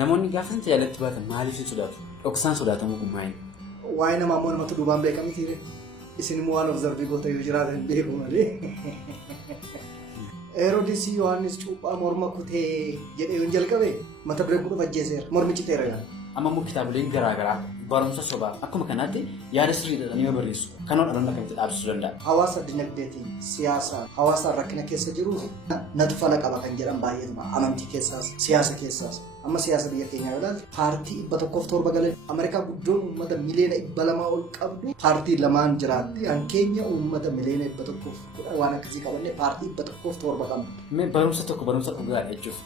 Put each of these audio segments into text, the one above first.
Namoonni gaafa sana jaalatti baatan maaliif sodaatu? Dhoksaan sodaatamu kun maali? Waa'ee namaa immoo namatti duubaan beekamti. Isin immoo waan observii goota yoo jiraatan beeku malee. Heroodis Yohaannis cuuphaa morma kutee jedhee yoon jalqabe mata dureen kun ajjeeseera. Mormi citeera gaala. Amma immoo kitaabileen garaagaraa barumsa sobaa akkuma kanaatti yaada sirriidhaan yoo barreessu kanaan dhalli akkamitti dhaabsisuu danda'a? Hawaasa dinagdeetiin siyaasaan hawaasaan rakkina keessa jiru natu fala qaba kan jedhan baay'eedha. Amantii keessaas siyaasa keessaas. Amma siyaasa biyya keenyaa yoo ilaalte paartii 107 galee Ameerikaa guddoon uummata miliyoona 200 ol qabdu paartii lamaan jiraatti. Hankeenya uummata miliyoona 100 waan akkasii qabanne paartii 107 qabna. Mee barumsa tokko barumsa dhugaa jechuuf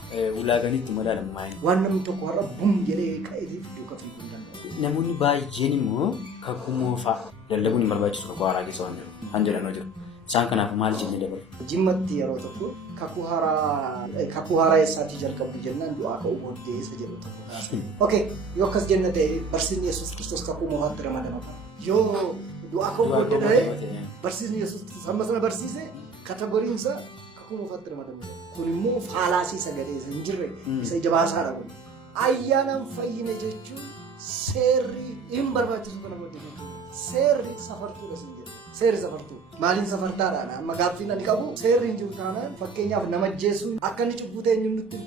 ulaaganitti madaalamu maali? Waan namni tokko har'a bum jedhee ka'eetiif duukaa fiiguu hin danda'u. Namoonni baay'een immoo kakuu moofaa lallabuun hin barbaachisu kakuu haaraa keessa waan jiru kan jedhan jiru. Isaan kanaaf maal jennee dabalu? Jimmatti yeroo tokko kakuu haaraa eessaatii jalqabdu jennaan du'aa ka'uu booddee isa jedhu tokko. Okay, yoo akkas jenna ta'e barsiisni Yesuus Kiristoos kakuu moofaatti ramadama. Yoo du'aa ka'uu booddee ta'e barsiisni Yesuus Kiristoos amma sana barsiise kategoriinsa kakuu moofaatti ramadama. Kun immoo faalaasii sagalee isa hin jirre isa ija baasaadha kun. Ayyaanaan fayyina jechuun seerri hin barbaachisu kana booddee seerri safartuudha sin jedhu. Seerri safartuu. Maaliin safartaadhaan amma gaaffiin ani qabu seerri hin jiru taanaan fakkeenyaaf nama ajjeesuun akka inni cubbuu ta'e inni nutti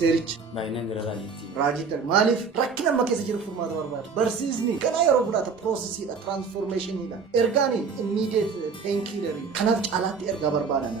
seericha. Baay'inaan gara raajiitti. Raajiitti. Maaliif rakkina amma keessa jiru furmaata barbaada. Barsiisni kana yeroo fudhata piroosesiidha tiraansfoormeeshiniidha. Ergaan immiidiyeet peenkiilarii kanaaf caalaatti ergaa barbaadan.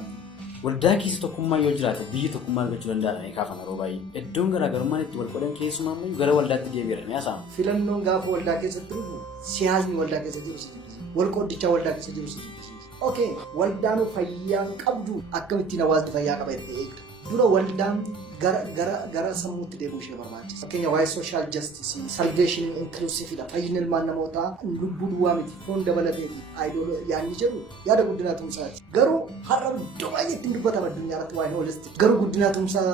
Waldaa keessa tokkummaa yoo jiraate biyyi tokkummaa argachuu danda'a kaafama yeroo baay'ee. Iddoon garaagarummaan itti wal qodan keessumaa immoo gara waldaatti deebi'eera ni haasa'ama. Filannoon gaafa waldaa keessatti dhufu siyaasni waldaa keessa jiru si jibbisiisa. Wal qoddichaa waldaa keessa jiru si jibbisiisa. Okay, waldaan fayyaa qabdu akkamittiin hawaasni fayyaa qaba itti eegda. Dura waldaan gara sammuutti deebi'uu ishee barbaachisa. Fakkeenya waa'ee sooshaal jastisii, salveeshinii inklusiividha. Fayyina ilmaan namootaa lubbuu duwwaa miti foon dabalatee aayidoo yaadni jedhu yaada guddinaa tumsaati. Garuu har'a iddoo baay'ee ittiin dubbatama addunyaa irratti waa'ee hoolisti. Garuu guddinaa tumsaa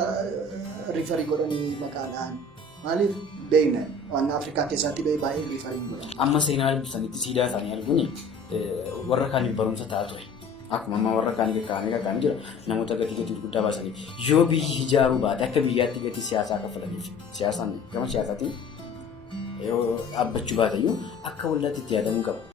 riifarii godhanii maqaadhaan maaliif beekna waan Afrikaa keessatti baay'ee riifarii godhama. Amma seenaa dubbisanitti siidaa isaanii arguun warra kaaniif barumsa ta'aa ture. Akkuma amma warra kaanii kakkaanii jira namoota gatii guddaa baasanii yoo biyyi ijaaruu baate akka biyyaatti gatii siyaasaa kaffalaniif siyaasaan gama siyaasaatiin dhaabbachuu baatayyuu akka waldaatti itti yaadamuu qaba.